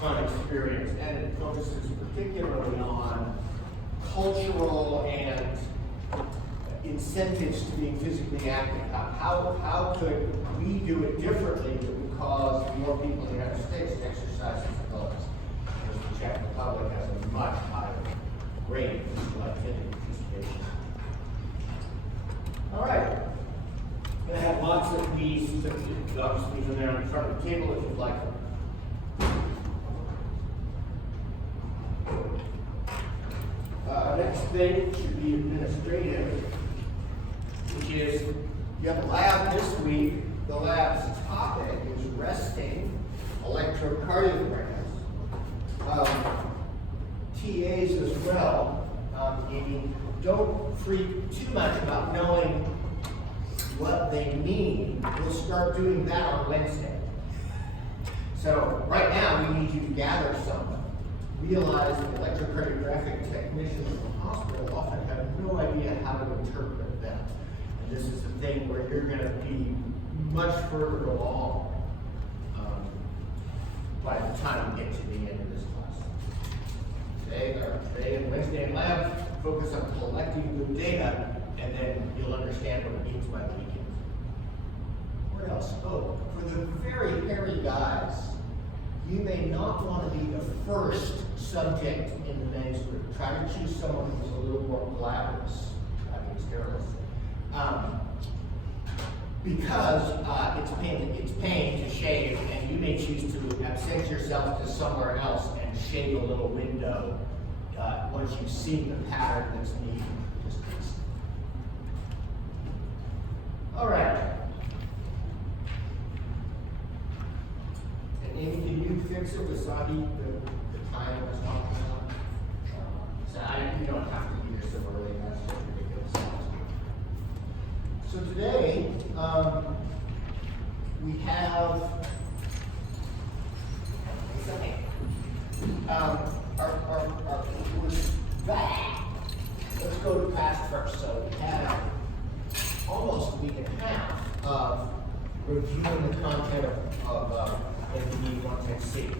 fun experience, and it focuses particularly on cultural and incentives to being physically active. How could we do it differently that would cause more people in the United States to exercise their goals? Because the Czech Republic has a much higher rate of physical activity participation. All right. I'm going to have lots of these in there in front of the table if you'd like them. Next thing should be administrative, which is you have a lab this week. The lab's topic is resting electrocardiograms. TAs as well, meaning don't freak too much about knowing what they mean. We'll start doing that on Wednesday. So right now we need you to gather some. Realize that electrocardiographic technicians in the hospital often have no idea how to interpret them. And this is the thing where you're going to be much further along by the time we get to the end of this class. Today and Wednesday in lab, focus on collecting good data, and then you'll understand what it means by the weekend. What else? Oh, for the very hairy guys, you may not want to be the first subject in the manuscript. Try to choose someone who's a little more glamorous. I think it's hairless. Because it's pain to shave, and you may choose to absent yourself to somewhere else and shave a little window once you've seen the pattern that's needed. All right. And Amy, can you fix it with Sahi, the time I was talking about? So you don't have to be here so early. That's just ridiculous. So today, we have we're back. Let's go to past first. So we have almost a week and a half of reviewing the content of NDE 110C,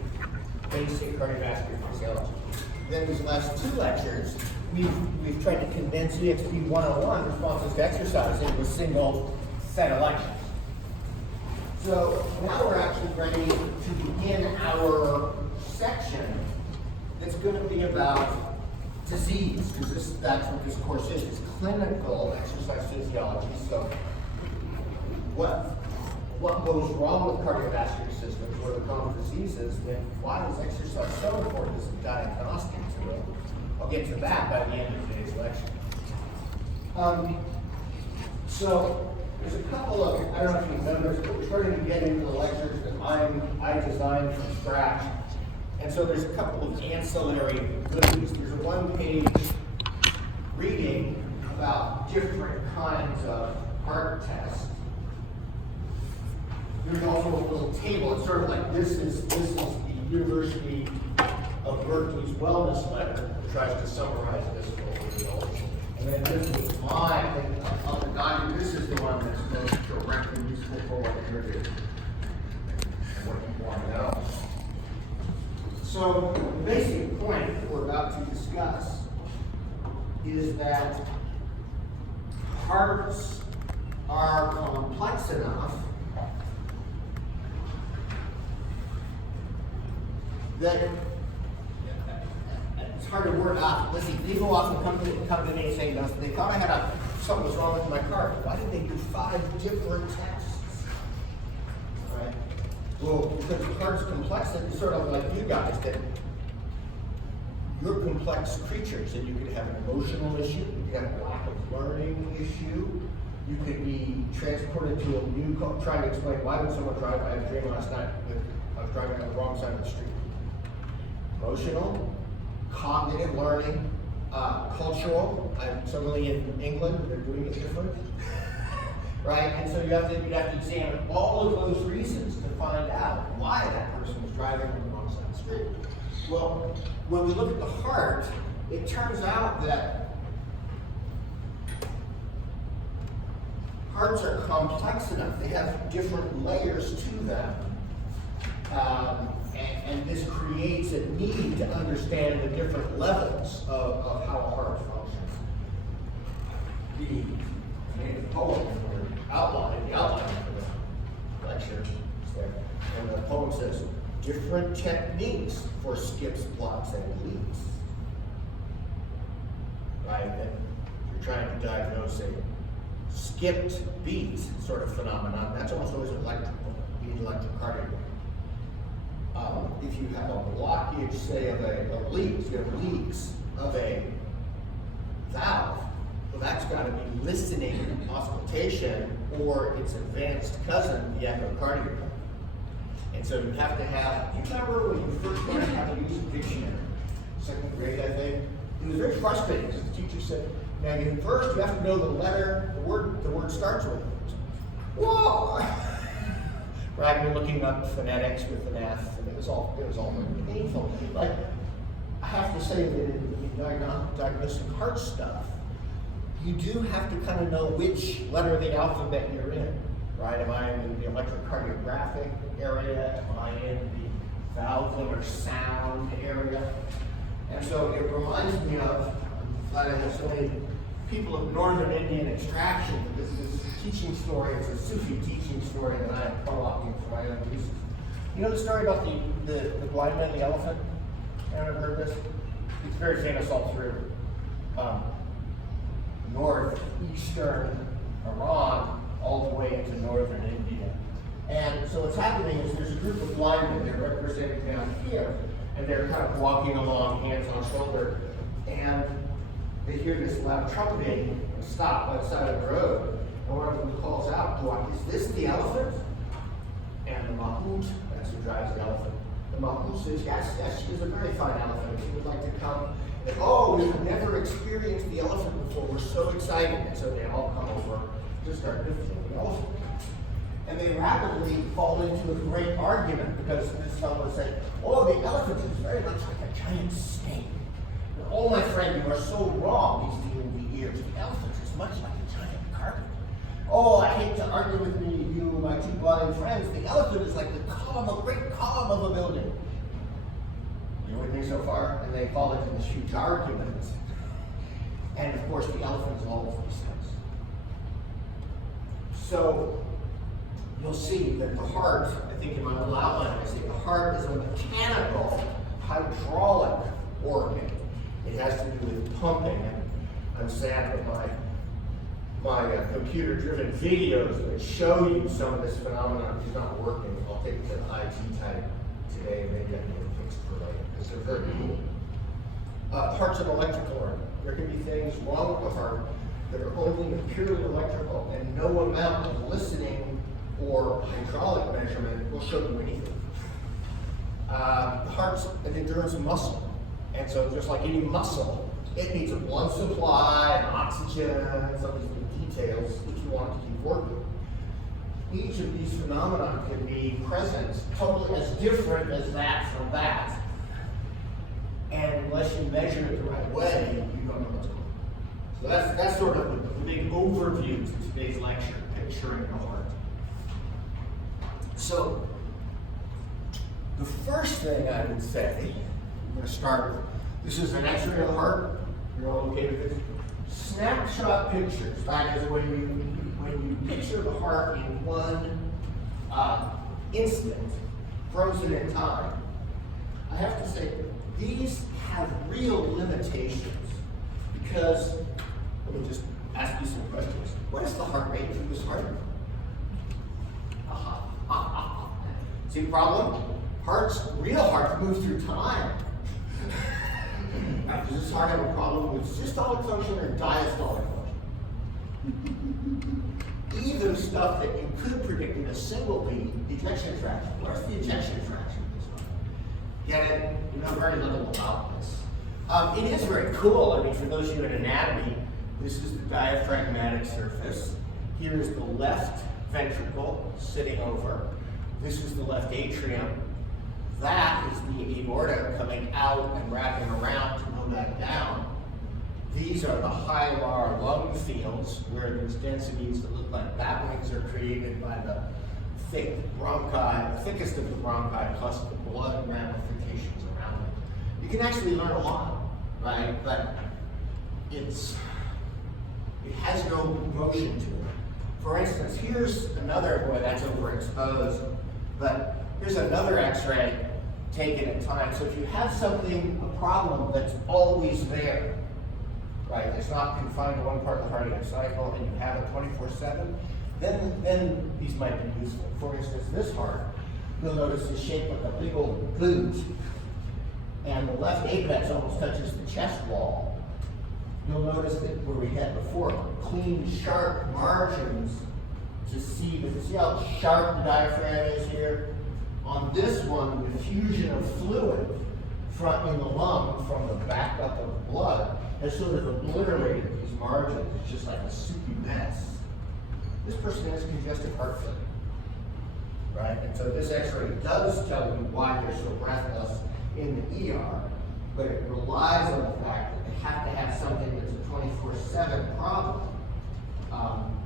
basic cardiovascular physiology. Then these last two lectures, we've tried to condense EXP 101, responses to exercise, into a single set of lectures. So now we're actually ready to begin our section that's going to be about disease, because that's what this course is. It's clinical exercise physiology. So what goes wrong with cardiovascular systems, what are the common diseases, then why is exercise so important as a diagnostic tool? I'll get to that by the end of today's lecture. So there's a couple of, I don't know if you noticed, but we're starting to get into the lectures that I designed from scratch. And so there's a couple of ancillary goodies. There's a one-page reading about different kinds of heart tests. There's also a little table. It's sort of like this is the University of Berkeley's wellness letter that tries to summarize this overview. And then this was mine of the document. This is the one that's most directly useful for what you're doing and what you want to know. So the basic point that we're about to discuss is that hearts are complex enough that it's hard to word out. Listen, people often come to me and say, they thought I had something was wrong with my car. Why did they do 5 different tests? All right. Well, because the heart's complex, it's sort of like you guys, that you're complex creatures, and you could have an emotional issue, you could have a lack of learning issue, you could be transported to a new, trying to explain why would someone drive. I had a dream last night that I was driving on the wrong side of the street. Emotional, cognitive learning, cultural. I'm suddenly in England, they're doing it different. Right? And so you have to examine all of those reasons to find out why that person was driving on the wrong side of the street. Well, when we look at the heart, it turns out that hearts are complex enough. They have different layers to them. And this creates a need to understand the different levels of how a heart functions. The main poem, the outline for the lecture is there. And the poem says, different techniques for skips, blocks, and leaks. Right? And you're trying to diagnose a skipped beat sort of phenomenon. That's almost always electrical, being electrocardiogram. If you have a blockage, say, of a leak, you have leaks of a valve, well, that's got to be listening auscultation, or its advanced cousin, the echocardiogram. And so you have to have, do you remember when you first learned how to use a dictionary? Second grade, I think. It was very frustrating because the teacher said, now first you have to know the letter, the word starts with. Whoa! Right, you're looking up phonetics with an F, and it was all very painful. Like, I have to say that in diagnosing heart stuff, you do have to kind of know which letter of the alphabet you're in, right? Am I in the electrocardiographic area? Am I in the valvular sound area? And so it reminds me of, I have so many people of Northern Indian extraction, because this teaching story is a Sufi teaching story that I am co-opting for my own uses. You know the story about the blind man and the elephant? Anyone heard this? It's very famous all through northeastern Iran, all the way into northern India. And so what's happening is there's a group of blind men, they're represented down here, and they're kind of walking along, hands on shoulder, and they hear this loud trumpeting and stop by the side of the road. And one of them calls out, is this the elephant? And the mahout, that's who drives the elephant, the mahout says, yes, she is a very fine elephant. She would like to come. And, we've never experienced the elephant before. We're so excited. And so they all come over to start lifting the elephant. And they rapidly fall into a great argument because this fellow said, the elephant is very much like a giant snake. Oh, my friend, you are so wrong, he's feeling the ears. The elephant is much like a giant carpet. Oh, I hate to argue with you, my two blind friends. The elephant is like the great column of a building. You with me so far? And they fall into this huge argument. And of course, the elephant is all over these things. So, you'll see that the heart, I think in my little outline, I say the heart is a mechanical, hydraulic organ. It has to do with pumping, and I'm sad that my computer-driven videos that show you some of this phenomenon is not working. I'll take it to the IT type today and maybe I can get it fixed for later, because they're very cool. Parts of electrical organ. There can be things wrong with the heart that are only purely electrical, and no amount of listening or hydraulic measurement will show you anything. The heart's an endurance muscle. And so just like any muscle, it needs a blood supply, and oxygen, and some of these details which you want to keep working. Each of these phenomena can be present totally as different as that from that. And unless you measure it the right way, you don't know what's going on. So that's sort of the big overview to today's lecture, picturing the heart. So the first thing I would say, I'm going to start with, this is an X-ray of the heart. You're all okay with this? Snapshot pictures, that is when you picture the heart in one instant, frozen in time. I have to say, these have real limitations because, let me just ask you some questions. What is the heart rate through this heart? See the problem? Real hearts move through time. Does this heart have a problem with systolic function or diastolic function? Even stuff that you could predict in a single beat, ejection fraction. Where's the ejection fraction of this one? Get it? You know very little about this. It is very cool. I mean, for those of you in anatomy, this is the diaphragmatic surface. Here is the left ventricle sitting over. This is the left atrium. That is the aorta coming out and wrapping around to go back down. These are the hilar lung fields where there's densities that look like bat wings are created by the thick bronchi, the thickest of the bronchi, plus the blood ramifications around it. You can actually learn a lot, right? But it has no motion to it. For instance, here's another, boy, that's overexposed, but here's another x-ray taken at time. So if you have something, a problem that's always there, right, it's not confined to one part of the cardiac cycle, and you have it 24/7, then these might be useful. For instance, this heart, you'll notice is shaped like a big old boot, and the left apex almost touches the chest wall. You'll notice that where we had before, clean, sharp margins to see, but see how sharp the diaphragm is here? On this one, the diffusion of fluid in the lung from the backup of blood has sort of obliterated these margins. It's just like a soupy mess. This person has congestive heart failure, right? And so this x-ray does tell you why they're so breathless in the ER, but it relies on the fact that they have to have something that's a 24/7 problem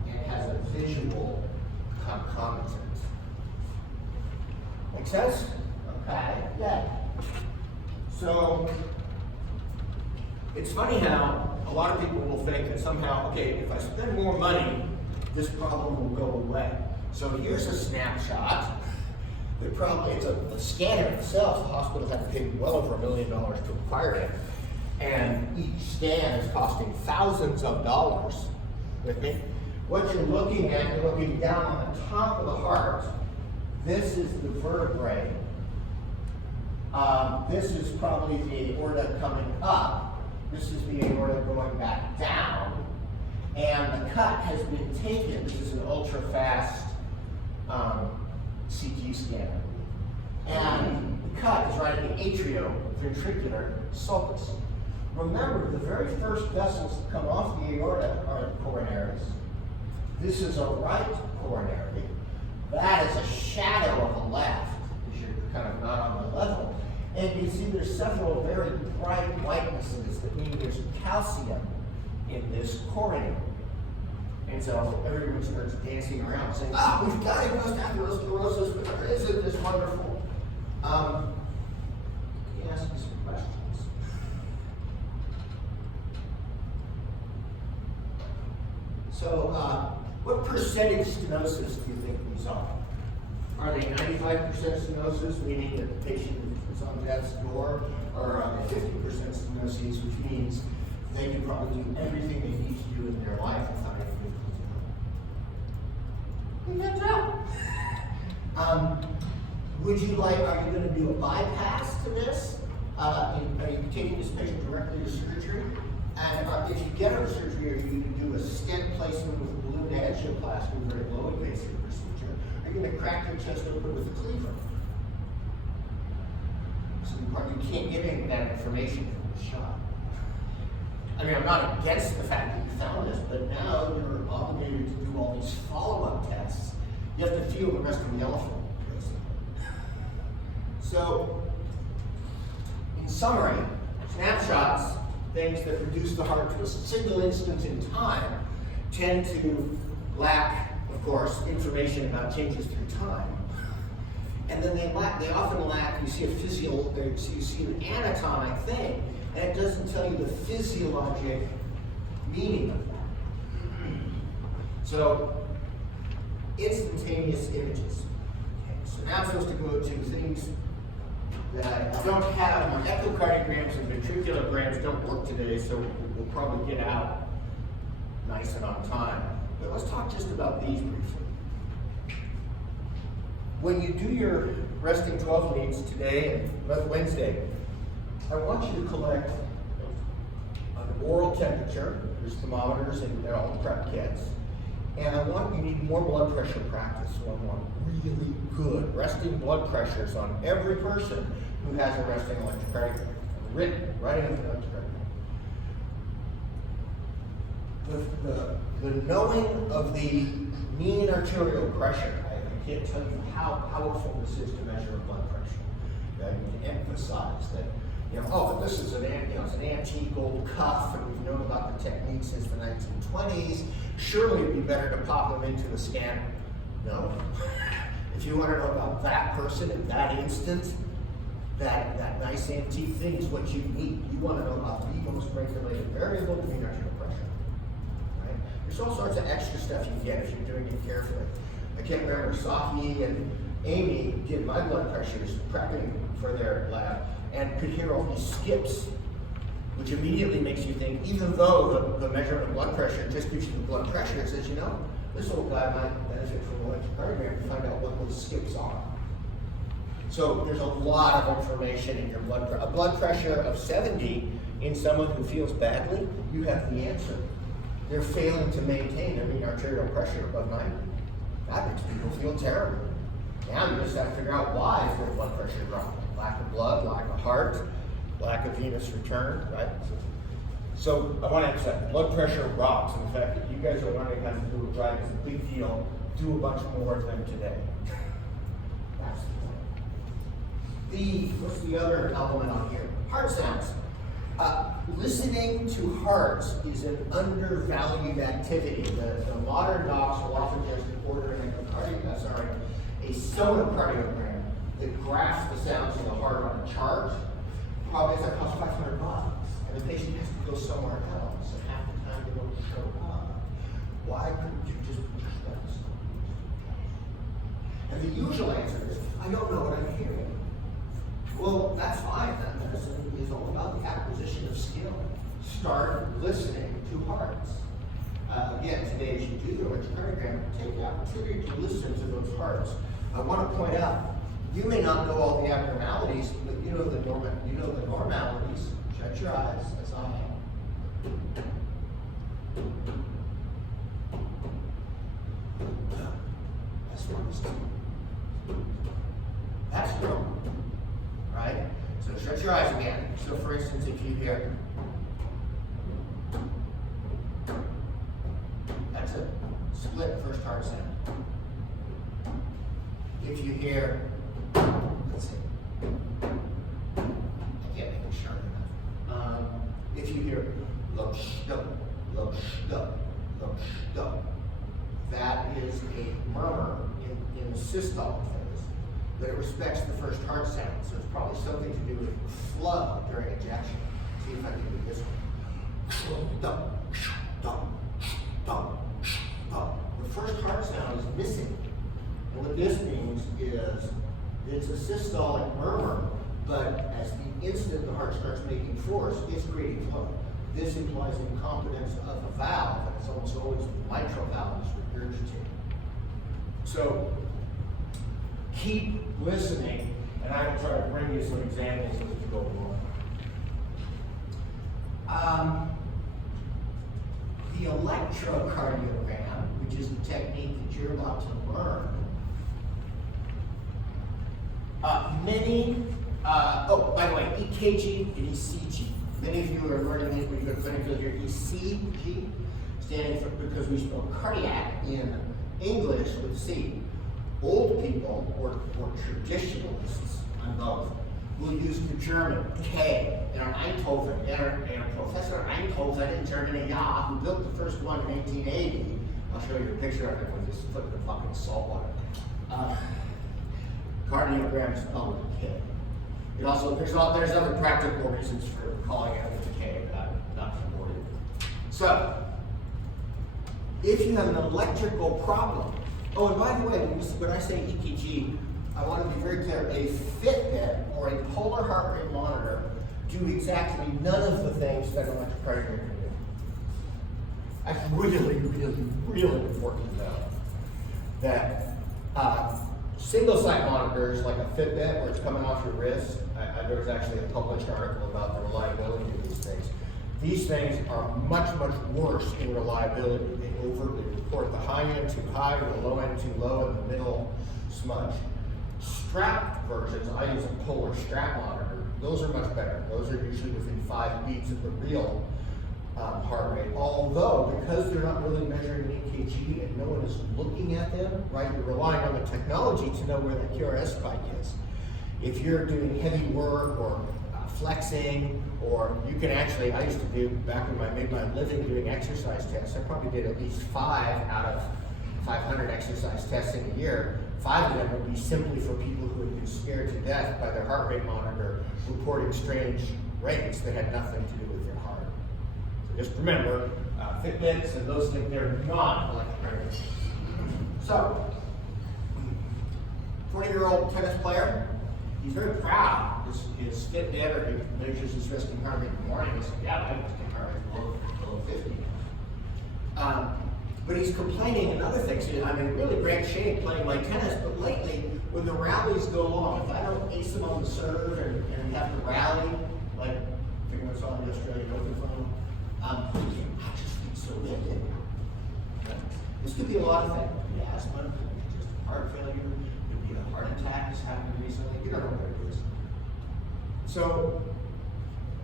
and has a visual concomitant. Make sense? Okay, yeah. So, it's funny how a lot of people will think that somehow, okay, if I spend more money, this problem will go away. So here's a snapshot. It's a scanner itself. The hospital had to pay well over $1 million to acquire it. And each scan is costing thousands of dollars. With me? What you're looking at, you're looking down on the top of the heart. This is the vertebrae. This is probably the aorta coming up. This is the aorta going back down. And the cut has been taken. This is an ultra-fast CT scanner. And the cut is right at the atrioventricular sulcus. Remember, the very first vessels that come off the aorta are the coronaries. This is a right coronary. That is a shadow of the left, because you're kind of not on the level. And you see there's several very bright whitenesses that mean there's calcium in this coronary. And so everyone starts dancing around saying, we've diagnosed atherosclerosis, but isn't this wonderful? Let me ask you some questions. So, what percentage stenosis do you think these are? Are they 95% stenosis, meaning that the patient is on death's door, or are they 50% stenosis, which means they can probably do everything they need to do in their life without anything to do? Good job. Are you going to do a bypass to this? Are you taking this patient directly to surgery? And if you get her to surgery, are you going to do a stent placement with a balloon angioplasty, a very low invasive procedure? Are you going to crack your chest open with a cleaver? So you can't get any of that information from the shot. I mean, I'm not against the fact that you found this, but now you're obligated to do all these follow-up tests. You have to feel the rest of the elephant, basically. So, in summary, snapshots, things that reduce the heart to a single instant in time, tend to lack, of course, information about changes through time. And then they often lack, you see an anatomic thing, and it doesn't tell you the physiologic meaning of that. So, instantaneous images. Okay, so now I'm supposed to go to things that I don't have. My echocardiograms and ventriculograms don't work today, so we'll probably get out nice and on time. But let's talk just about these briefly. When you do your resting 12 leads today and Wednesday, I want you to collect an oral temperature. There's thermometers and all the prep kits. And you need more blood pressure practice. So I want really good resting blood pressures on every person who has a resting electrocardiogram. Written right into the electrocardiogram. The knowing of the mean arterial pressure, I can't tell you how powerful this is to measure blood pressure. I need to emphasize that, this is an antique old cuff, and we've known about the technique since the 1920s. Surely it'd be better to pop them into the scanner. No. If you want to know about that person in that instance, that nice antique thing is what you need. You want to know about the most regulated variable to mean arterial pressure. Right? There's all sorts of extra stuff you get if you're doing it carefully. I can't remember, Saki and Amy did my blood pressures prepping for their lab and could hear all these skips, which immediately makes you think, even though the measurement of blood pressure just gives you the blood pressure, it says, you know, this little guy might benefit from an electrocardiogram to find out what those skips are. So there's a lot of information in your blood pressure. A blood pressure of 70 in someone who feels badly, you have the answer. They're failing to maintain their mean arterial pressure above 90. That makes people feel terrible. Now you just have to figure out why is their blood pressure dropping. Lack of blood, lack of heart, lack of venous return, right? So I want to emphasize, blood pressure rocks, and the fact that you guys are learning how to do a drive is a big deal. Do a bunch more of them today. That's the point. What's the other element on here? Heart sounds. Listening to hearts is an undervalued activity. The modern docs will often just order a sonocardiogram that graphs the sounds of the heart on a chart. Probably that costs $500, and the patient has to go somewhere else, and half the time they don't show up. Why couldn't you just push those? And the usual answer is, I don't know what I'm hearing. Well, that's fine. That medicine is all about the acquisition of skill. Start listening to hearts. Again, today as you do the electrocardiogram, take the opportunity to listen to those hearts. I want to point out, you may not know all the abnormalities, but you know the normalities. Shut your eyes, as I am. That's normal. That's normal, right? So shut your eyes again. So for instance, if you hear, that's a split first heart sound. If you hear, let's see, I can't make it sharp enough. If you hear, look, that is a murmur in the systolic phase, but it respects the first heart sound, so it's probably something to do with flow during ejection. See if I can do this one. The first heart sound is missing. And what this means is it's a systolic murmur, but as the instant the heart starts making force, it's creating flow. This implies incompetence of a valve, and it's almost always the mitral valve is regurgitating. So keep listening, and I will try to bring you some examples as we go along. The electrocardiogram, which is a technique that you're about to learn, by the way, EKG and ECG. Many of you are learning it when you go to clinic, you'll hear ECG, standing for, because we spell cardiac in English with C. Old people, or traditionalists, on both, will use the German K, and Professor Einthoven in Germany, who built the first one in 1880. I'll show you a picture of it when you just put the fucking salt water. Cardiogram is spelled with a K. It also, there's other practical reasons for calling it with a K, but I'm not familiar with. So, if you have an electrical problem, oh, and by the way, when I say EKG, I want to be very clear, a Fitbit or a polar heart rate monitor do exactly none of the things that an electrocardiogram can do. That's really, really, really important to know that single-site monitors, like a Fitbit, where it's coming off your wrist, there was actually a published article about the reliability of these things. These things are much, much worse in reliability. They report the high end too high, the low end too low, and the middle smudge. Strapped versions, I use a polar strap monitor. Those are much better. Those are usually within 5 beats of the real heart rate. Although, because they're not really measuring an EKG and no one is looking at them, right, you're relying on the technology to know where the QRS spike is. If you're doing heavy work or flexing, or you can actually, I used to do, back when I made my living doing exercise tests, I probably did at least 5 out of 500 exercise testing a year. 5 of them will be simply for people who had been scared to death by their heart rate monitor reporting strange rates that had nothing to do with their heart. So just remember, Fitbits and those things, they're not electronic. So, 20-year-old tennis player, he's very proud. His Fitbit, or he measures his resting heart rate in the morning. He said, yeah, my resting heart rate is below 50. But he's complaining another thing. See, I'm in really great shape playing my tennis, but lately, when the rallies go long, if I don't ace them on the serve and have to rally, like I think I saw in the Australian Open final, I just feel so winded. This could be a lot of things. It could be asthma, it could be just heart failure, it could be a heart attack that's happened recently. You don't know what it is. So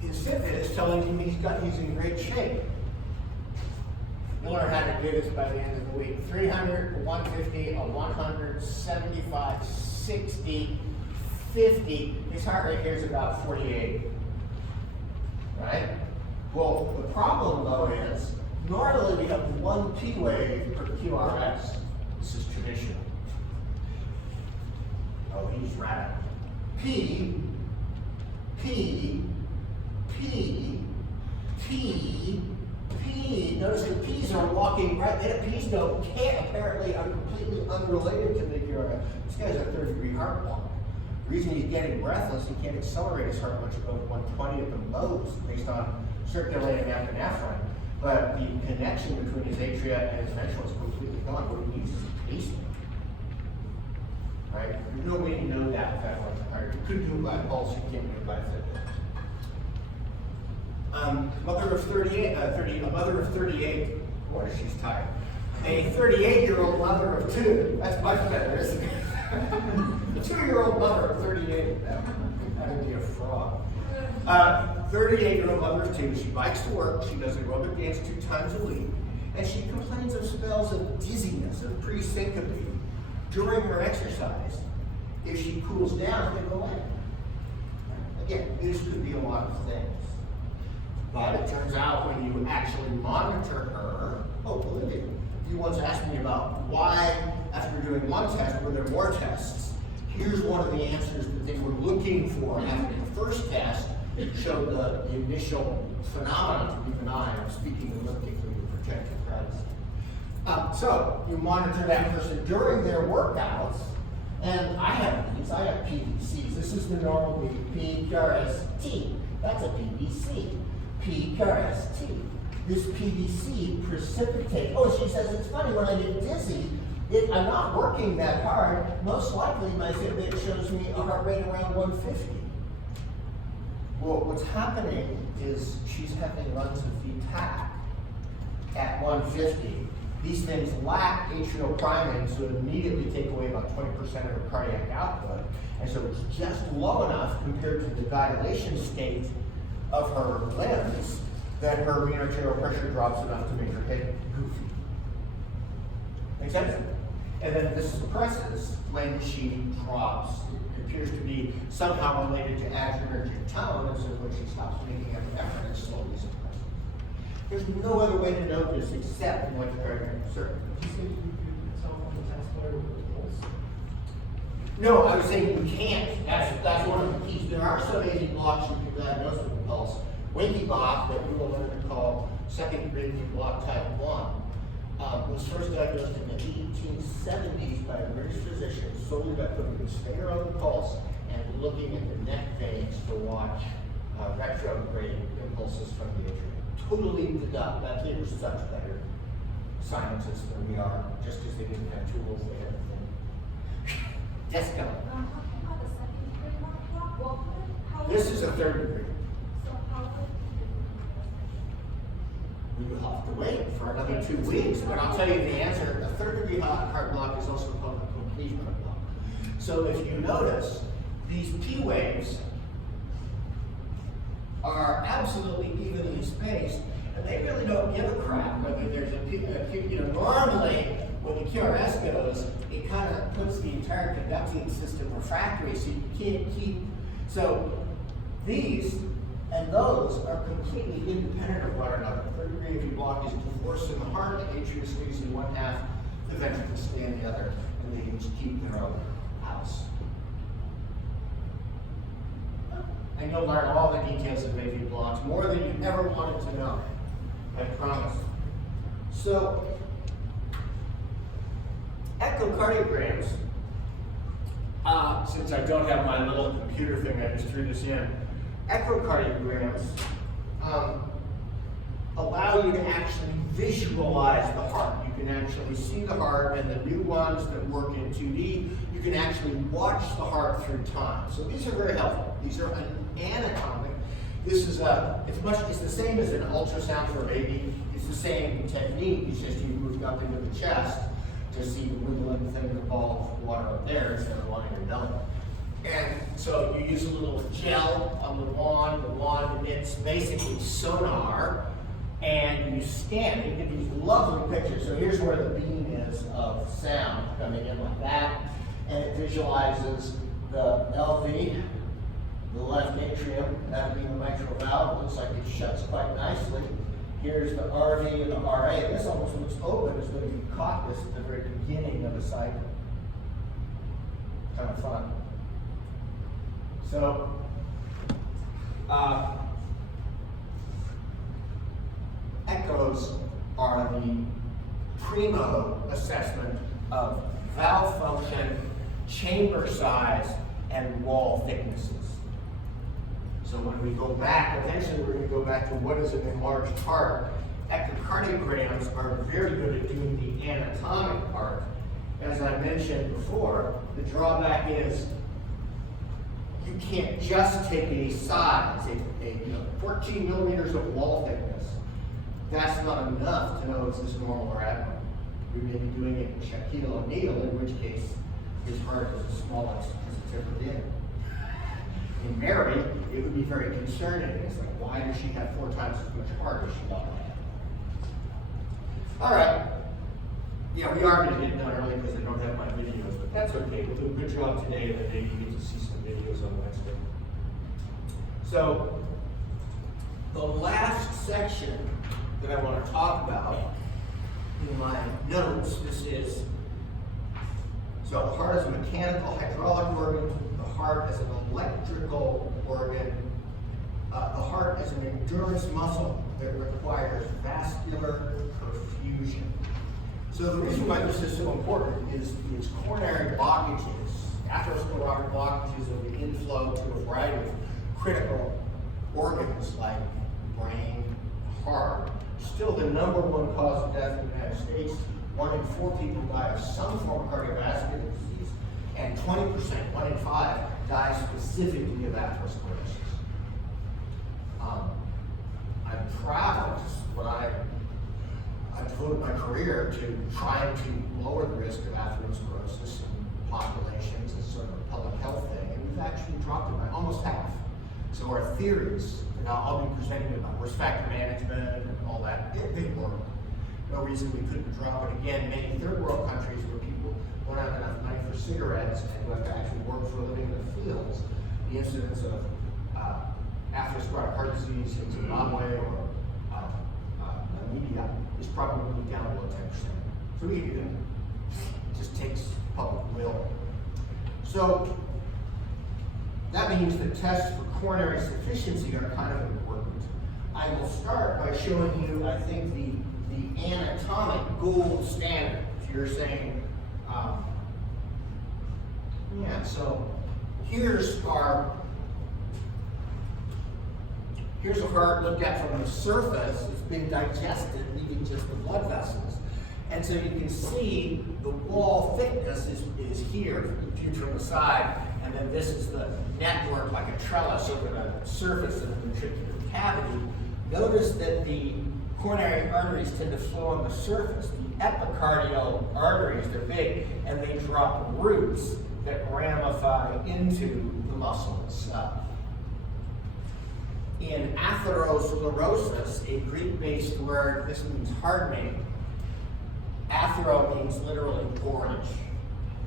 his Fitbit is telling him he's in great shape. You'll learn how to do this by the end of the week. 300, 150, a 100, 75, 60, 50. His heart rate here is about 48. Right? Well, the problem though is, normally we have one P wave per QRS. This is traditional. Oh, he's radical. P, P, P, P, P. Notice the P's are walking right. The P's apparently are completely unrelated to the QRS. This guy's a 3rd-degree heart block. The reason he's getting breathless, he can't accelerate his heart much above 120 at the most, based on circulating epinephrine. But the connection between his atria and his ventral is completely gone. What he needs is a pacemaker. Right? There's no way to know that without watching the heart. You could do it by pulse, you can't do it by Fitbit. Mother of 38, boy, she's tired. A 38-year-old mother of 2, that's much better, isn't it? A 2-year-old mother of 38, that would be a fraud. 38-year-old mother of 2, she bikes to work, she does aerobic dance 2 times a week, and she complains of spells of dizziness, of pre-syncope during her exercise. If she cools down, they go away. Again, this could be a lot of things. But it turns out when you actually monitor her, Olivia, you once asked me about why, after doing one test, were there more tests? Here's one of the answers that they were looking for after the first test. It showed the initial phenomenon to be benign. I'm speaking elliptically to protect your privacy. So you monitor that person during their workouts, and I have these. I have PVCs. This is the normal PQRST. That's a PVC. PQRST. This PVC precipitates. Oh, she says it's funny when I get dizzy. I'm not working that hard. Most likely, my Fitbit shows me a heart rate around 150. Well, what's happening is she's having runs of VTAC at 150. These things lack atrial priming, so it immediately take away about 20% of her cardiac output. And so it's just low enough compared to the dilation state of her limbs that her mean arterial pressure drops enough to make her head goofy. Make sense? And then this suppresses when she drops. It appears to be somehow related to adrenergic tone, and so when she stops making epinephrine, it slowly suppresses. There's no other way to know this except in electrocardiogram circuit. Did you say you could tell from the test player with the pulse? No, I was saying you can't. That's one of the keys. There are some AV blocks you can diagnose with the pulse. Winky block, that we will learn to call second-degree block type 1, was first diagnosed in the 1870s by a British physician solely by putting his finger on the pulse and looking at the neck veins to watch retrograde impulses from the atrium. Totally deduct that they were such better scientists than we are, just because they didn't have tools, they had things. Jessica. This is a 3rd degree. We will have to wait for another 2 weeks, but I'll tell you the answer. A 3rd degree heart block is also called a complete heart block. So if you notice, these P waves are absolutely evenly spaced, and they really don't give a crap whether there's a P, normally when the QRS goes, it kind of puts the entire conducting system refractory, so you can't keep, so these and those are completely independent of one another. 3rd degree AV block is divorced in the heart, the atria squeezed in 1/2. the ventricles stay in the other, and they each keep their own house. And you'll learn all the details of AV blocks, more than you ever wanted to know. I promise. So, echocardiograms, since I don't have my little computer thing, I just threw this in. Echocardiograms allow you to actually visualize the heart. You can actually see the heart, and the new ones that work in 2D, you can actually watch the heart through time. So these are very helpful. These are anatomic. This is it's the same as an ultrasound for a baby. It's the same technique. It's just you moved up into the chest to see the wiggling thing, the ball of water up there instead of lying in your belly. And so you use a little gel on the wand. The wand emits basically sonar, and you scan it. You get these lovely pictures. So here's where the beam is of sound coming in like that, and it visualizes the LV, the left atrium, that being the mitral valve. It looks like it shuts quite nicely. Here's the RV and the RA. This almost looks open as though you caught this at the very beginning of the cycle. Kind of fun. So, echoes are the primo assessment of valve function, chamber size, and wall thicknesses. So when we go back, eventually we're going to go back to what is an enlarged heart. Echocardiograms are very good at doing the anatomic part. As I mentioned before, the drawback is you can't just take a size, 14 millimeters of wall thickness. That's not enough to know is this normal or abnormal. We may be doing it in Shaquille O'Neal, in which case his heart is as small as it's ever been. In Mary, it would be very concerning. It's like, why does she have 4 times as much heart as she ought to have? All right. Yeah, we are going to get done early because I don't have my videos, but that's okay. We'll do a good job today, and then maybe you get to see some videos on Wednesday. So, the last section that I want to talk about in my notes, so the heart is a mechanical hydraulic organ, the heart is an electrical organ, the heart is an endurance muscle that requires vascular perfusion. So the reason why this is so important is coronary blockages, atherosclerotic blockages of the inflow to a variety of critical organs like brain, heart, still the #1 cause of death in the United States. 1 in 4 people die of some form of cardiovascular disease, and 20%, 1 in 5, die specifically of atherosclerosis. I'm proud of what I devoted my career to trying to lower the risk of atherosclerosis in populations as sort of a public health thing, and we've actually dropped it by almost half. So our theories, and I'll be presenting about risk factor management and all that, they work. No reason we couldn't drop it again. Many third world countries where people don't have enough money for cigarettes and who have to actually work for a living in the fields, the incidence of atherosclerotic heart disease in Zimbabwe or Namibia is probably down below 10%. So we can do that. It just takes public will. So that means the tests for coronary sufficiency are kind of important. I will start by showing you, I think, the anatomic gold standard. If you're saying, so here's a heart looked at from the surface. It's been digested, leaving just the blood vessels. And so you can see the wall thickness is here, viewed from the side, and then this is the network like a trellis over the surface of the ventricular cavity. Notice that the coronary arteries tend to flow on the surface. The epicardial arteries, they're big, and they drop roots that ramify into the muscle itself. In atherosclerosis, a Greek-based word, this means hardening. Athero means literally orange.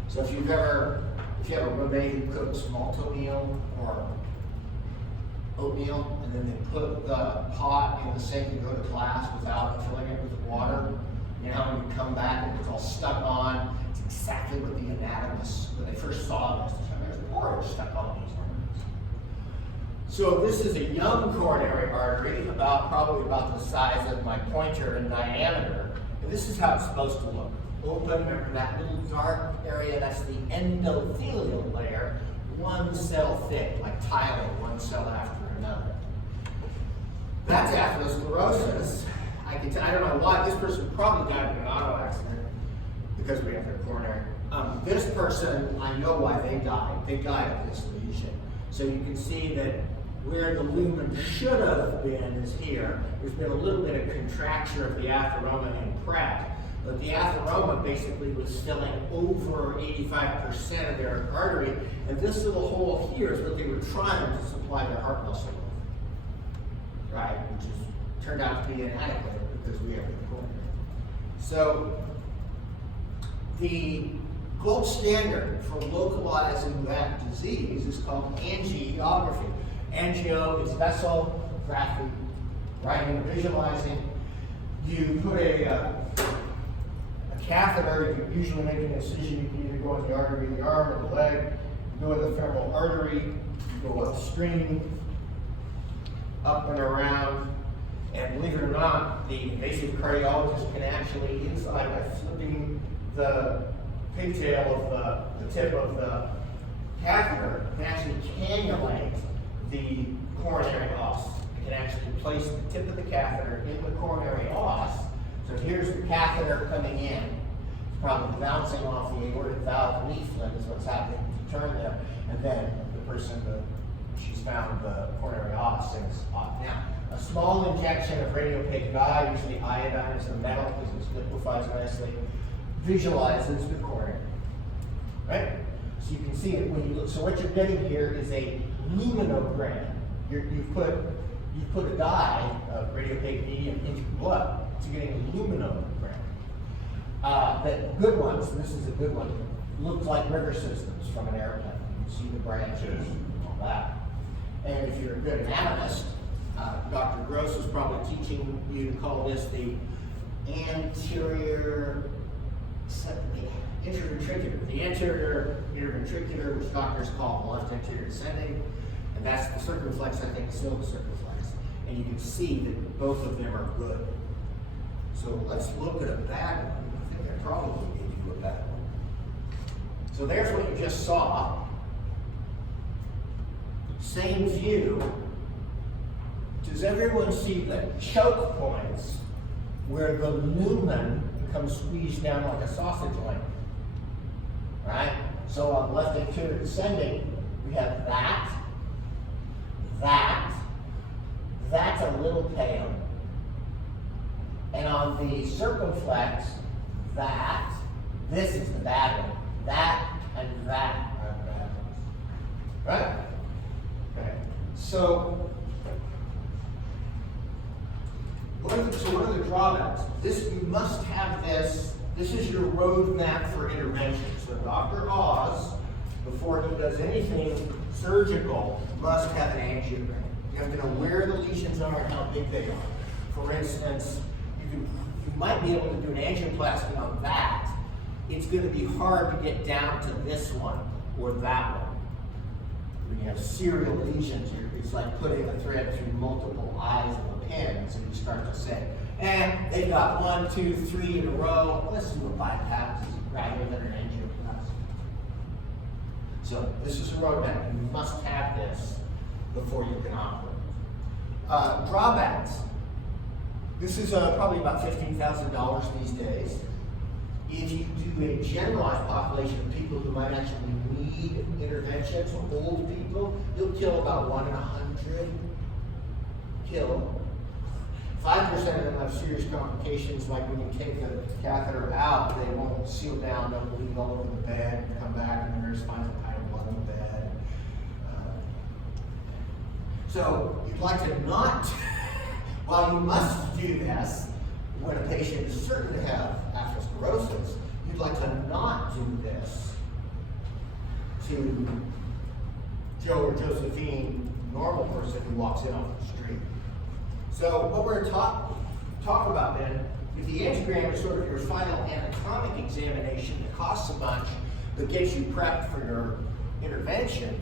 So if you have a roommate who cooks maltomeal or oatmeal, and then they put the pot in the sink and go to class without filling it with water, You know how when you come back and it's all stuck on? It's exactly what the anatomists, when they first saw this, there's porridge stuck on these organs. So this is a young coronary artery, probably about the size of my pointer in diameter. And this is how it's supposed to look. Open, remember that little dark area, that's the endothelial layer, one cell thick, like tile, one cell after another. That's atherosclerosis. I don't know why, this person probably died in an auto accident because we have their coronary. This person, I know why they died. They died of this lesion. So you can see that where the lumen should have been is here. There's been a little bit of contraction of the atheroma and Pratt. But the atheroma basically was filling over 85% of their artery, and this little hole here is what they were trying to supply their heart muscle with, right? Which is turned out to be inadequate because we have the coronary. So the gold standard for localizing that disease is called angiography. Angio is vessel, graphy, writing, visualizing. You put a catheter, you can usually make an incision. You can either go in the artery of the arm or the leg, you go in the femoral artery, you go upstream, up and around. And believe it or not, the invasive cardiologist can actually, inside by flipping the pigtail of the tip of the catheter, can actually cannulate the coronary os. It can actually place the tip of the catheter in the coronary os. So here's the catheter coming in. It's probably bouncing off the aortic valve leaflet is what's happening to turn there. And then the person, she's found the coronary os and it's off. Now, a small injection of radiopaque dye, usually iodine is the metal because it liquefies nicely, visualizes the coronary. Right? So you can see it when you look. So what you're getting here is a luminogram. You've put a dye of radiopaque medium into blood. So you're getting a luminogram. The good ones, this is a good one, look like river systems from an airplane. You can see the branches and all that. And if you're a good anatomist, Dr. Gross was probably teaching you to call this the anterior interventricular. The anterior interventricular, which doctors call the left anterior descending, and that's the circumflex, I think, still the circumflex. And you can see that both of them are good. So let's look at a bad one. I think I probably gave you a bad one. So there's what you just saw. Same view. Does everyone see the choke points where the lumen becomes squeezed down like a sausage link? Right? So on left anterior descending, we have that's a little pale. And on the circumflex, this is the bad one. That and that are the bad ones. Right? Okay. So one of the drawbacks, you must have this. This is your roadmap for intervention. So Dr. Oz, before he does anything surgical, must have an angiogram. You have to know where the lesions are and how big they are. For instance, you might be able to do an angioplasty on that. It's going to be hard to get down to this one or that one. When you have serial lesions, it's like putting a thread through multiple eyes of a pin, so you start to say, they've got 1, 2, 3 in a row. Let's do a bypass rather than an angioplasty. So this is a roadmap. You must have this before you can operate. Drawbacks. This is probably about $15,000 these days. If you do a generalized population of people who might actually need intervention, so old people, you'll kill about 1 in 100. Kill. 5% of them have serious complications, like when you take the catheter out, they won't seal down, they'll bleed all over the bed, and come back, and the nurse finds a pile of blood on the bed. So you'd like to not, while you must do this, when a patient is certain to have atherosclerosis, you'd like to not do this to Joe or Josephine, normal person who walks in off the street. So what we're going to talk about then If the angiogram is sort of your final anatomic examination that costs a bunch, but gets you prepped for your intervention,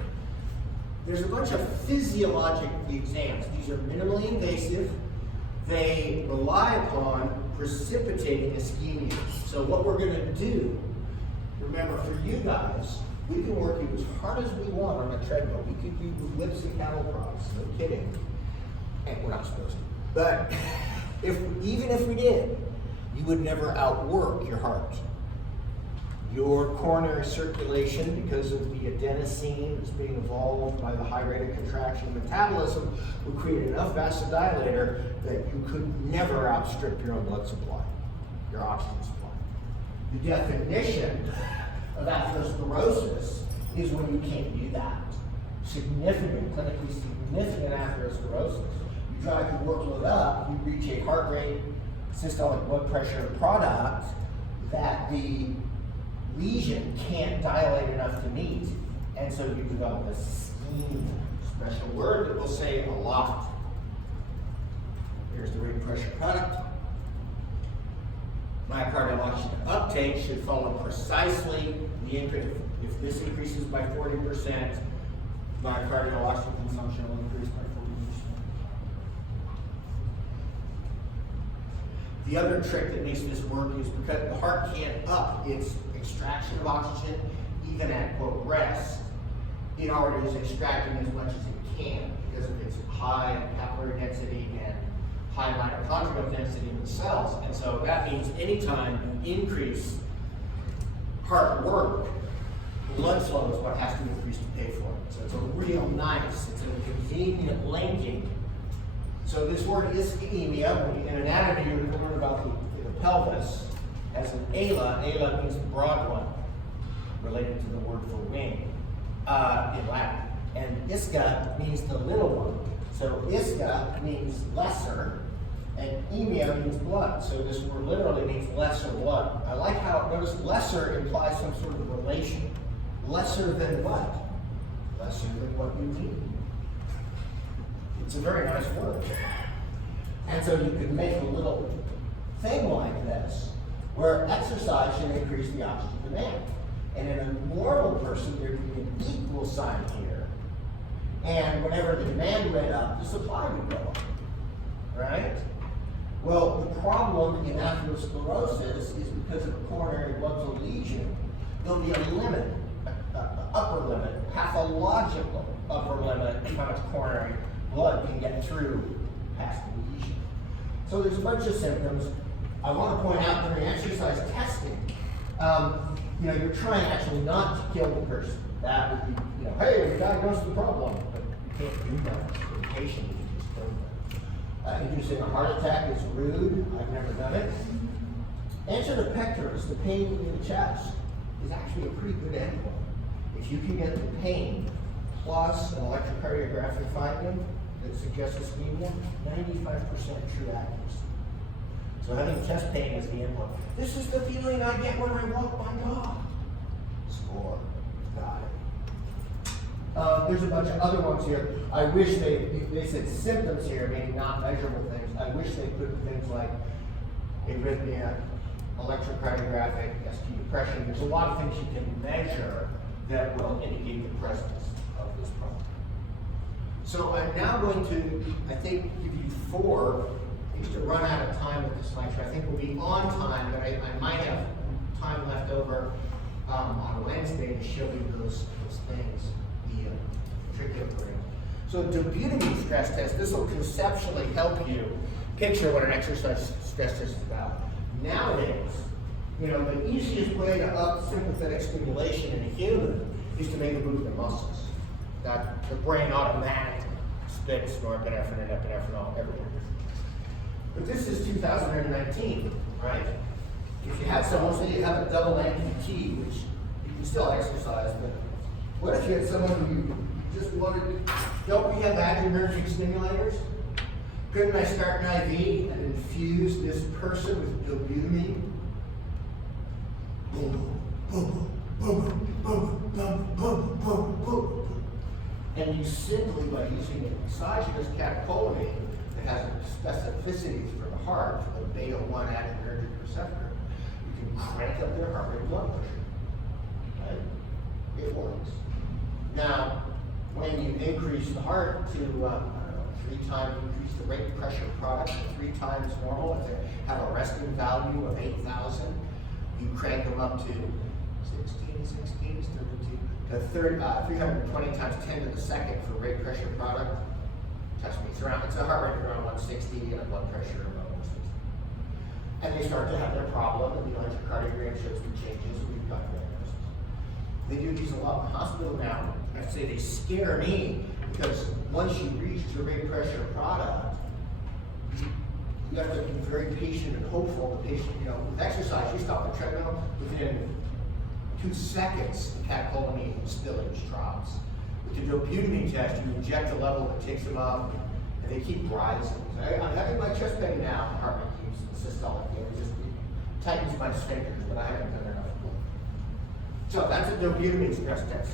there's a bunch of physiologic exams. These are minimally invasive. They rely upon precipitating ischemia. So what we're going to do, remember for you guys, we can work you as hard as we want on a treadmill. We could do whips and cattle prods, no kidding. And we're not supposed to. But even if we did, you would never outwork your heart. Your coronary circulation, because of the adenosine that's being evolved by the high rate of contraction and metabolism, would create enough vasodilator that you could never outstrip your own blood supply, your oxygen supply. The definition of atherosclerosis is when you can't do that. Significant, clinically significant atherosclerosis. You try to workload up, you reach a heart rate, systolic blood pressure product that the lesion can't dilate enough to meet, and so you develop a scheme, special word that we'll say a lot. Here's the rate pressure product. Myocardial oxygen uptake should follow precisely the increase. If this increases by 40%, myocardial oxygen consumption will increase by 40%. The other trick that makes this work is because the heart can't up its extraction of oxygen, even at quote rest, it already is extracting as much as it can because of its high capillary density and high mitochondrial density in the cells. And so that means anytime you increase heart work, blood flow is what has to increase to pay for it. So it's a real nice, it's a convenient linking. So this word ischemia, in anatomy you're going to learn about the pelvis as an ala. Ala means the broad one, related to the word for wing in Latin. And isca means the little one. So isca means lesser, and emia means blood. So this word literally means lesser blood. I like how, notice lesser implies some sort of relation. Lesser than what? Lesser than what you need. It's a very nice word. And so you could make a little thing like this, where exercise should increase the oxygen demand. And in a normal person, there'd be an equal sign here. And whenever the demand went up, the supply would go up, right? Well, the problem in atherosclerosis is because of a coronary blood flow lesion, there'll be a limit, upper limit, pathological upper limit of how much coronary blood can get through past the lesion. So there's a bunch of symptoms. I want to point out during exercise testing, you're trying actually not to kill the person. That would be, hey, we diagnosed the problem, but you can't do that to the patient. You just kill them. Inducing a heart attack is rude. I've never done it. Angina pectoris, the pain in the chest, is actually a pretty good endpoint. If you can get the pain plus an electrocardiographic finding that suggests ischemia, 95% true accuracy. So having chest pain is the endpoint. This is the feeling I get when I walk my dog. Score. Got it. There's a bunch of other ones here. I wish they said symptoms here, meaning not measurable things. I wish they put things like arrhythmia, electrocardiographic, ST depression. There's a lot of things you can measure that will indicate the presence of this problem. So I'm now going to, I think, give you 4. I used to run out of time with this lecture. I think we'll be on time, but I might have time left over on Wednesday to show you those things, the trick brain. So dobutamine stress test, this will conceptually help you picture what an exercise stress test is about. Nowadays, the easiest way to up sympathetic stimulation in a human is to make it move their muscles. That the brain automatically spits norepinephrine and epinephrine everywhere. But this is 2019, right? If you had someone, say you have a double amputee, which you can still exercise, but what if you had someone who you just wanted, don't we have adrenergic stimulators? Couldn't I start an IV and infuse this person with dobutamine? Boom, boom, boom, boom, boom, boom, boom, boom. And you simply, by using an exogenous catecholamine that has a specificities for the heart, for the beta-1 adrenergic receptor, you can crank up their heart rate and blood pressure. Right? It works. Now, when you increase the heart to, 3 times, increase the rate pressure product to 3 times normal, if they have a resting value of 8,000, you crank them up to 16 is 32, to 320 times 10 to the second for rate pressure product. Trust me, it's a heart rate around 160 and a blood pressure about 160. And they start to have their problem, and the electrocardiogram shows the changes, and we've got diagnosis. They do these a lot in the hospital now. I'd say they scare me, because once you reach the rate pressure product, you have to be very patient and hopeful. The patient, with exercise, you stop the treadmill, within 2 seconds, the catecholamine spillage drops. With the dobutamine test, you inject a level that takes them up, and they keep rising. So I'm having my chest pain now, heart rate keeps the systolic, it just tightens my sphincters, but I haven't done enough. So that's a dobutamine stress test.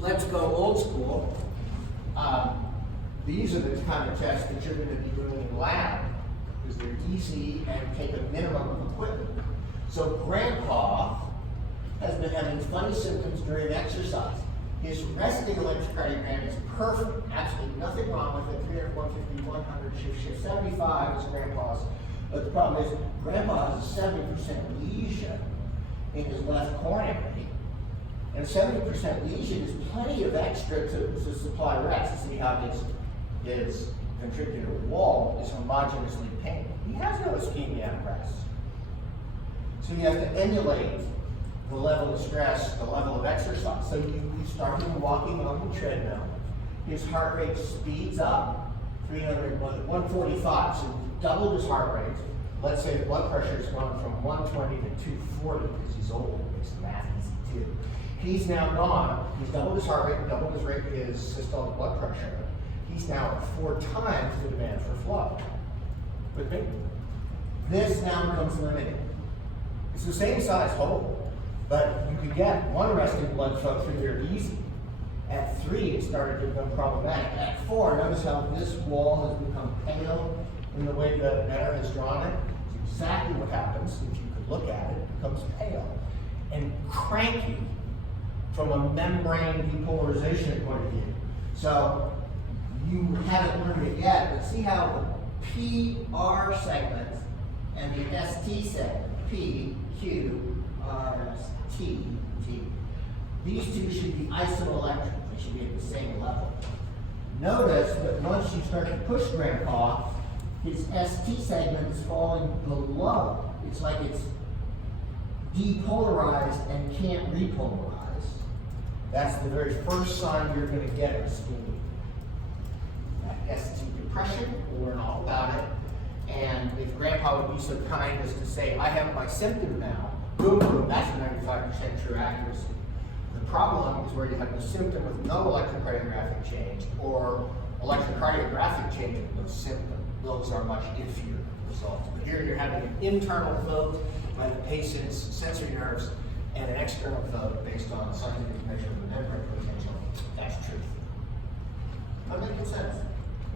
Let's go old school. These are the kind of tests that you're going to be doing in lab, because they're easy and take a minimum of equipment. So Grandpa has been having funny symptoms during exercise. His resting electrocardiogram is perfect, absolutely nothing wrong with it. 300, 150, 100, shift 75 is Grandpa's. But the problem is, Grandpa has a 70% lesion in his left coronary. And 70% lesion is plenty of extra to supply rest. See how his ventricular wall is homogeneously painted. He has no ischemia at rest. So you have to emulate the level of stress, the level of exercise. So you start him walking on the treadmill. His heart rate speeds up, 145, so doubled his heart rate. Let's say the blood pressure is going from 120 to 240 because he's old. It makes the math easy too. He's now gone. He's doubled his heart rate, doubled his systolic blood pressure. He's now at 4 times the demand for flow. With me? This now becomes limiting. It's the same size hole, but you could get one resting blood flow through there easy. At 3, it started to become problematic. At 4, notice how this wall has become pale in the way that Benner has drawn it. It's exactly what happens if you could look at it. It becomes pale and cranky from a membrane depolarization point of view. So you haven't learned it yet, but see how the PR segment and the ST segment, P, Q, R, S, T, T. These two should be isoelectric. They should be at the same level. Notice that once you start to push Grandpa, his ST segment is falling below. It's like it's depolarized and can't repolarize. That's the very first sign you're going to get of ischemia. That ST depression, we'll learn all about it. And if Grandpa would be so kind as to say, I have my symptom now, boom, boom, that's a 95% true accuracy. The problem is where you have the symptom with no electrocardiographic change or electrocardiographic change with no symptom. Those are much inferior results. But here you're having an internal vote by the patient's sensory nerves and an external vote based on scientific measure of the membrane potential. That's truth. Am I making sense?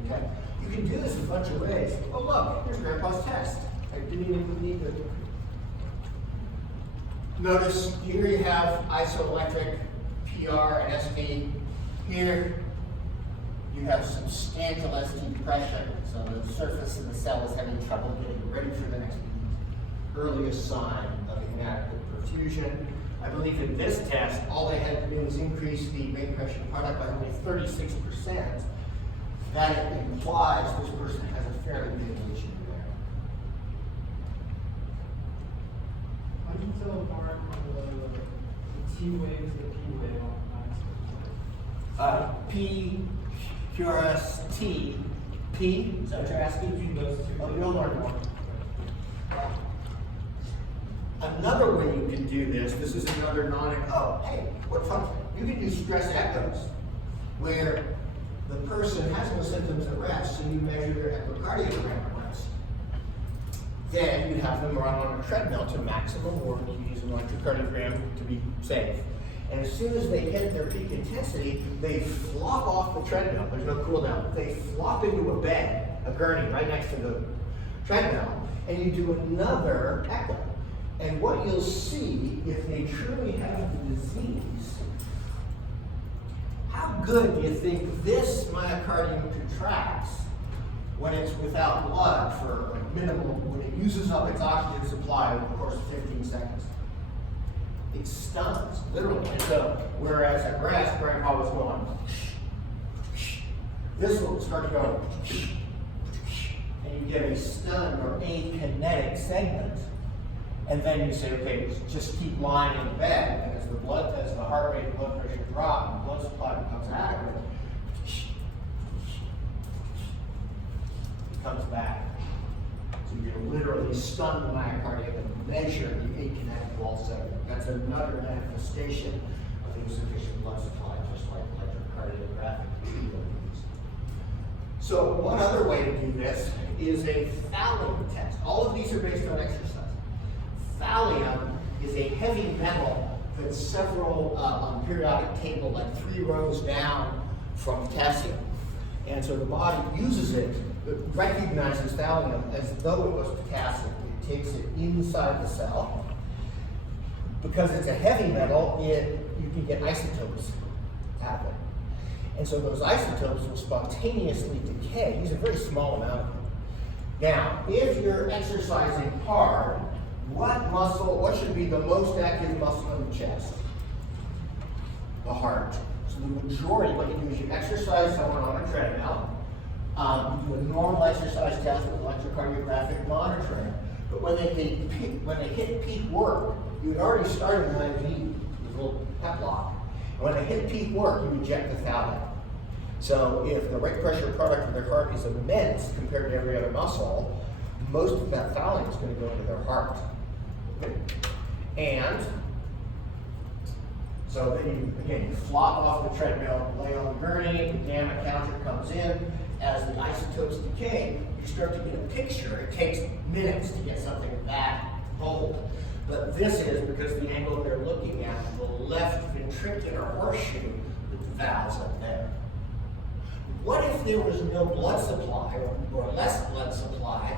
Okay. You can do this in a bunch of ways. Oh look, here's Grandpa's test. I didn't even need to. Notice here you have isoelectric, PR, and ST. Here you have substantial ST depression. So the surface of the cell is having trouble getting ready for the next beat. Earliest sign of inadequate perfusion. I believe in this test, all they had to do was increase the rate pressure product by only 36%. That implies this person has a fairly big lesion there. How do you tell apart the T wave to the P wave on P, QRS, P, is that what you're asking? those two? Oh, you'll learn more. Another way you can do this is another hey, what fun. You can do stress echoes, where the person has no symptoms at rest, so you measure their echocardiogram at rest. Then you have them run on a treadmill to maximum, or you use an electrocardiogram to be safe. And as soon as they hit their peak intensity, they flop off the treadmill. There's no cool down. They flop into a bed, a gurney right next to the treadmill, and you do another echo. And what you'll see, if they truly have the disease, how good do you think this myocardium contracts when it's without blood for a minimal, when it uses up its oxygen supply over the course of 15 seconds? It stuns, literally. And so, whereas at rest, Grandpa was going, this will start to go, and you get a stun or akinetic segment. And then you say, okay, just keep lying in the bed, and as the heart rate and blood pressure drop, and blood supply becomes adequate, it comes back. So you're literally stun the myocardium and measure the akinetic wall segment. That's another manifestation of insufficient blood supply, just like electrocardiographic use. So one other way to do this is a thallium test. All of these are based on exercise. Thallium is a heavy metal that's several on the periodic table, like 3 rows down from potassium. And so the body uses it, recognizes thallium as though it was potassium. It takes it inside the cell. Because it's a heavy metal, you can get isotopes out of it. And so those isotopes will spontaneously decay. Use a very small amount of them. Now, if you're exercising hard, what should be the most active muscle in the chest? The heart. So the majority, what you do is you exercise someone on a treadmill, you do a normal exercise test with electrocardiographic monitoring, but when they hit peak work, you had already started an IV, the little pep block. And when they hit peak work, you inject the thallium. So if the rate pressure product of their heart is immense compared to every other muscle, most of that thallium is going to go into their heart. And so then you flop off the treadmill, lay on the gurney, the gamma counter comes in. As the isotopes decay, you start to get a picture. It takes minutes to get something that bold. But this is because the angle they're looking at, the left ventricular horseshoe with the valves up there. What if there was no blood supply or less blood supply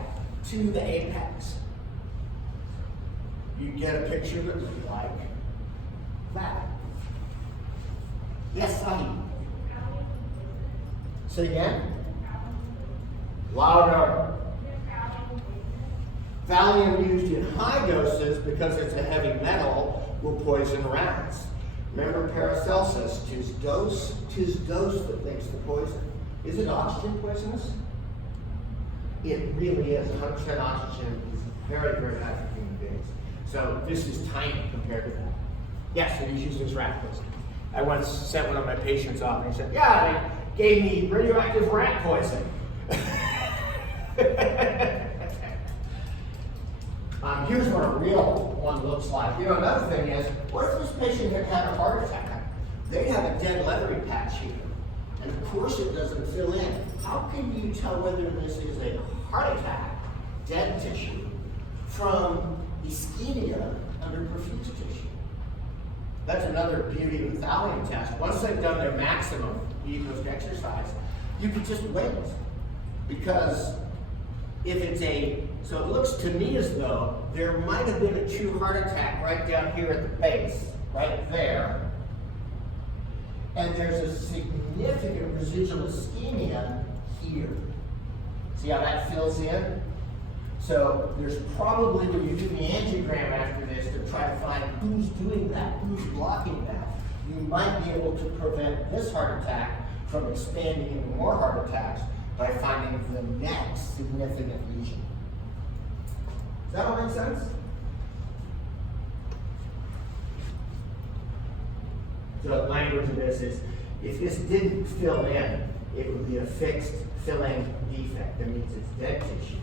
to the apex? You get a picture that looks like that. Yes, Sahi. Say again. Louder. Thallium used in high doses because it's a heavy metal will poison rats. Remember Paracelsus, tis dose that makes the poison. Is it oxygen poisonous? It really is. 100% oxygen is very, very high for human beings. So this is tiny compared to that. Yes, it is used as rat poison. I once sent one of my patients off and he said, yeah, they gave me radioactive rat poison. Here's what a real one looks like. You know, another thing is, what if this patient had had a heart attack? They have a dead leathery patch here. And of course it doesn't fill in. How can you tell whether this is a heart attack, dead tissue, from ischemia under perfused tissue? That's another beauty of the thallium test. Once they've done their maximum post exercise, you can just wait. Because if it's so it looks to me as though there might have been a true heart attack right down here at the base, right there. And there's a significant residual ischemia here. See how that fills in? So there's probably, when you do the angiogram after this to try to find who's doing that, who's blocking that, you might be able to prevent this heart attack from expanding into more heart attacks by finding the next significant lesion. Does that all make sense? So the language of this is, if this didn't fill in, it would be a fixed filling defect. That means it's dead tissue.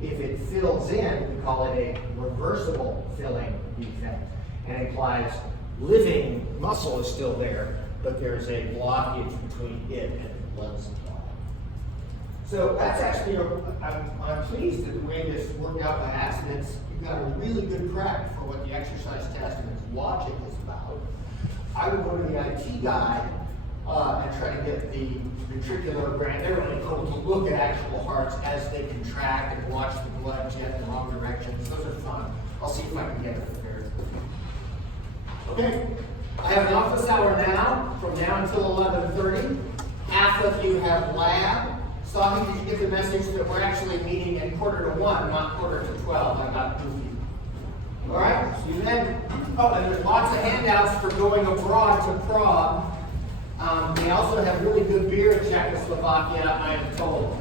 If it fills in, we call it a reversible filling defect, and implies living muscle is still there, but there's a blockage between it and the blood supply. So that's actually, I'm pleased that the way this worked out by accidents, you've got a really good prep for what the exercise test and its logic is about. I would go to the IT guy and try to get the ventricular grant. They're really cool to look at actual hearts as they contract and watch the blood jet in the wrong directions. Those are fun. I'll see if I can get it prepared. Okay, I have an office hour now, from now until 11:30. Half of you have lab. Sahi, did you get the message that we're actually meeting at 1:45, not 11:45? I'm not goofy. All right, see you then. Oh, and there's lots of handouts for going abroad to Prague. They also have really good beer in Czechoslovakia, I am told.